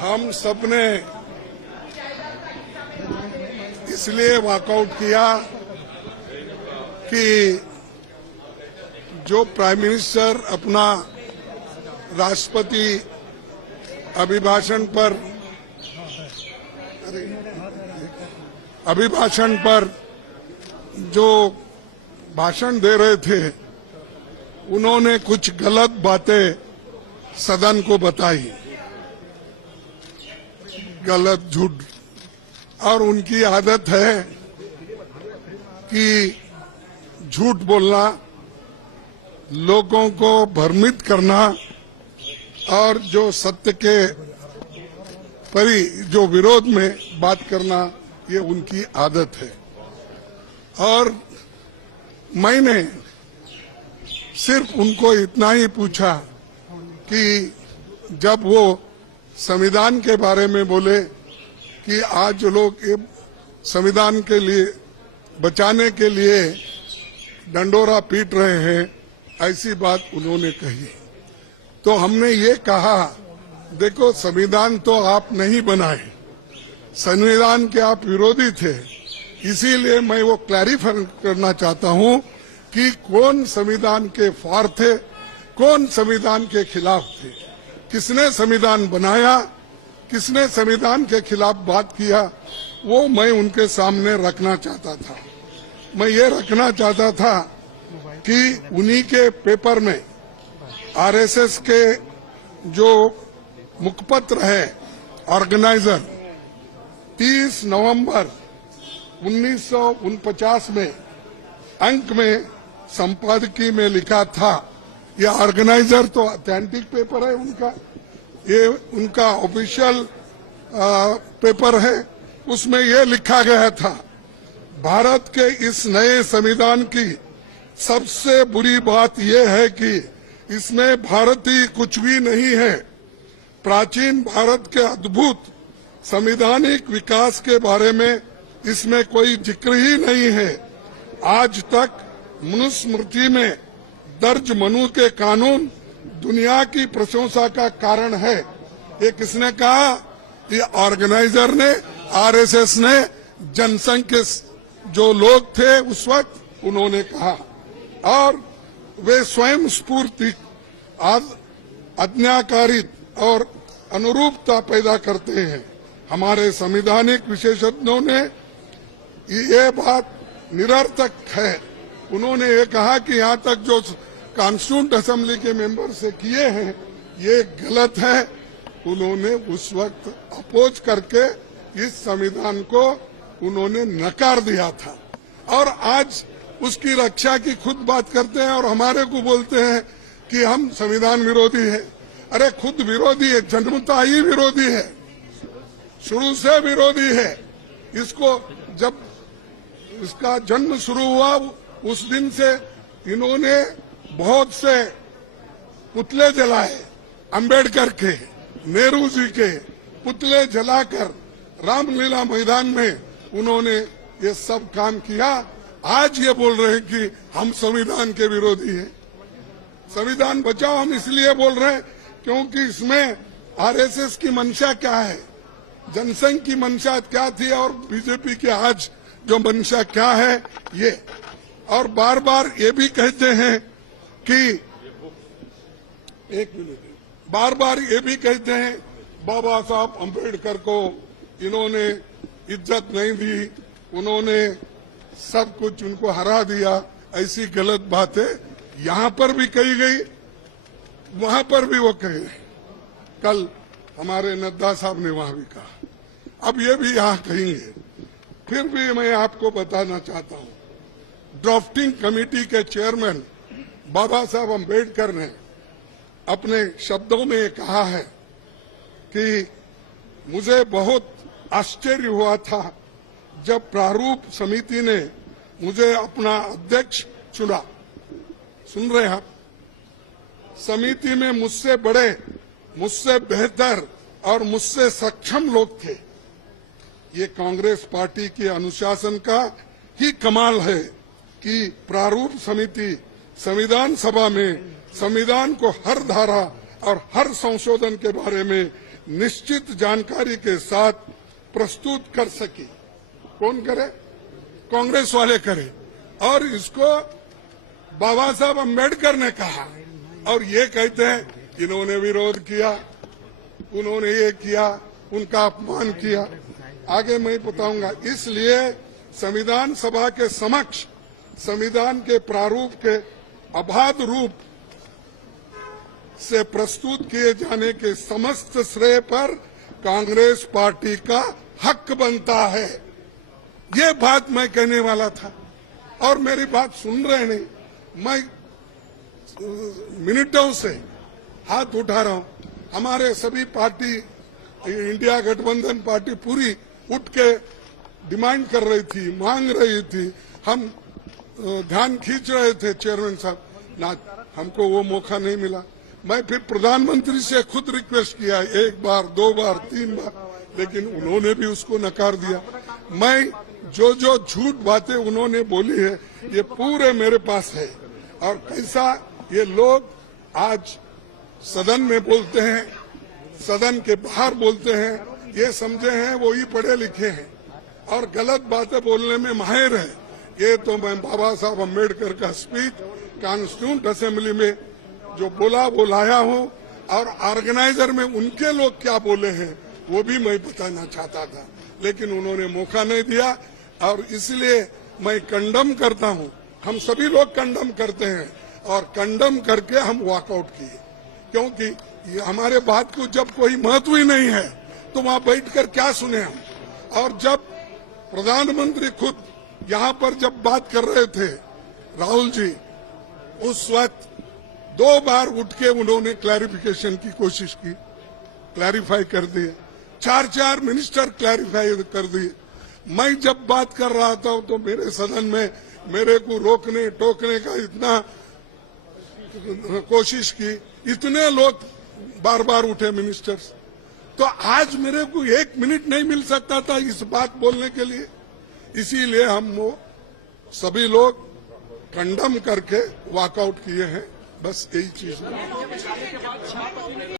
हम सबने इसलिए वॉकआउट किया कि जो प्राइम मिनिस्टर अपना राष्ट्रपति अभिभाषण पर जो भाषण दे रहे थे, उन्होंने कुछ गलत बातें सदन को बताई, गलत झूठ, और उनकी आदत है कि झूठ बोलना, लोगों को भ्रमित करना और जो सत्य के जो विरोध में बात करना, ये उनकी आदत है। और मैंने सिर्फ उनको इतना ही पूछा कि जब वो संविधान के बारे में बोले कि आज लोग संविधान के लिए बचाने के लिए डंडोरा पीट रहे हैं, ऐसी बात उन्होंने कही, तो हमने ये कहा, देखो संविधान तो आप नहीं बनाए, संविधान के आप विरोधी थे, इसीलिए मैं वो क्लैरिफाई करना चाहता हूं कि कौन संविधान के फॉर थे, कौन संविधान के खिलाफ थे, किसने संविधान बनाया, किसने संविधान के खिलाफ बात किया, वो मैं उनके सामने रखना चाहता था। मैं ये रखना चाहता था कि उन्हीं के पेपर में आरएसएस के जो मुखपत्र है ऑर्गेनाइजर 30 नवंबर 1949 में अंक में संपादकीय में लिखा था, यह ऑर्गेनाइजर तो ऑथेंटिक पेपर है उनका, ये उनका ऑफिशियल पेपर है, उसमें ये लिखा गया था, भारत के इस नए संविधान की सबसे बुरी बात यह है कि इसमें भारतीय कुछ भी नहीं है, प्राचीन भारत के अद्भुत संवैधानिक विकास के बारे में इसमें कोई जिक्र ही नहीं है। आज तक मनुस्मृति में दर्ज मनु के कानून दुनिया की प्रशंसा का कारण है। ये किसने कहा? ये ऑर्गेनाइजर ने, आरएसएस ने, जनसंघ के जो लोग थे उस वक्त उन्होंने कहा, और वे स्वयं स्फूर्ति आज्ञाकारित और अनुरूपता पैदा करते हैं। हमारे संवैधानिक विशेषज्ञों ने ये बात निरर्थक है। उन्होंने ये कहा कि यहाँ तक जो कॉन्स्टिट्यूंट असेंबली के मेंबर से किए हैं ये गलत है। उन्होंने उस वक्त अपोज करके इस संविधान को उन्होंने नकार दिया था, और आज उसकी रक्षा की खुद बात करते हैं और हमारे को बोलते हैं कि हम संविधान विरोधी है। अरे खुद विरोधी है, जन्मता ही विरोधी है, शुरू से विरोधी है। इसको जब इसका जन्म शुरू हुआ उस दिन से इन्होंने बहुत से पुतले जलाए, अंबेडकर के, नेहरू जी के पुतले जलाकर रामलीला मैदान में उन्होंने ये सब काम किया। आज ये बोल रहे हैं कि हम संविधान के विरोधी हैं। संविधान बचाओ हम इसलिए बोल रहे हैं क्योंकि इसमें आरएसएस की मंशा क्या है, जनसंघ की मंशा क्या थी और बीजेपी की आज जो मंशा क्या है ये। और बार बार ये भी कहते हैं कि बार बार ये भी कहते हैं बाबा साहब अम्बेडकर को इन्होंने इज्जत नहीं दी, उन्होंने सब कुछ उनको हरा दिया। ऐसी गलत बातें यहाँ पर भी कही गई, वहां पर भी वो कहे। कल हमारे नड्डा साहब ने वहां भी कहा, अब ये भी यहाँ कहेंगे। फिर भी मैं आपको बताना चाहता हूँ, ड्राफ्टिंग कमेटी के चेयरमैन बाबा साहब अम्बेडकर ने अपने शब्दों में कहा है कि मुझे बहुत आश्चर्य हुआ था जब प्रारूप समिति ने मुझे अपना अध्यक्ष चुना। सुन रहे हैं आप? समिति में मुझसे बड़े, मुझसे बेहतर और मुझसे सक्षम लोग थे। ये कांग्रेस पार्टी के अनुशासन का ही कमाल है कि प्रारूप समिति संविधान सभा में संविधान को हर धारा और हर संशोधन के बारे में निश्चित जानकारी के साथ प्रस्तुत कर सके। कौन करे? कांग्रेस वाले करे। और इसको बाबा साहब अम्बेडकर ने कहा और ये कहते हैं इन्होंने विरोध किया, उन्होंने ये किया, उनका अपमान किया। आगे मैं बताऊंगा। इसलिए संविधान सभा के समक्ष संविधान के प्रारूप के अबाध रूप से प्रस्तुत किए जाने के समस्त श्रेय पर कांग्रेस पार्टी का हक बनता है। ये बात मैं कहने वाला था और मेरी बात सुन रहे नहीं। मैं मिनटों से हाथ उठा रहा हूं। हमारे सभी पार्टी, इंडिया गठबंधन पार्टी पूरी उठ के डिमांड कर रही थी, मांग रही थी। हम ध्यान खींच रहे थे चेयरमैन साहब, ना हमको वो मौका नहीं मिला। मैं फिर प्रधानमंत्री से खुद रिक्वेस्ट किया, 1 बार 2 बार 3 बार, लेकिन उन्होंने भी उसको नकार दिया। मैं जो झूठ बातें उन्होंने बोली है ये पूरे मेरे पास है। और कैसा ये लोग आज सदन में बोलते हैं, सदन के बाहर बोलते हैं, ये समझे हैं वो ही पढ़े लिखे हैं और गलत बातें बोलने में माहिर है। ये तो मैं बाबा साहब अम्बेडकर का स्पीच कॉन्स्टिट्यूंट असेंबली में जो बोला वो लाया हूं और ऑर्गेनाइजर में उनके लोग क्या बोले हैं वो भी मैं बताना चाहता था, लेकिन उन्होंने मौका नहीं दिया। और इसलिए मैं कंडम करता हूं, हम सभी लोग कंडम करते हैं और कंडम करके हम वॉकआउट किए, क्योंकि हमारे बात को जब कोई महत्व ही नहीं है तो वहां बैठकर क्या सुने हम। और जब प्रधानमंत्री खुद यहाँ पर जब बात कर रहे थे राहुल जी, उस वक्त 2 बार उठ के उन्होंने क्लैरिफिकेशन की कोशिश की, क्लैरिफाई कर दिए। 4 मिनिस्टर क्लैरिफाई कर दिए। मैं जब बात कर रहा था तो मेरे सदन में मेरे को रोकने टोकने का इतना कोशिश की, इतने लोग बार बार उठे मिनिस्टर्स। तो आज मेरे को 1 मिनट नहीं मिल सकता था इस बात बोलने के लिए। इसीलिए हम वो सभी लोग कंडम करके वॉकआउट किए हैं। बस यही चीज है।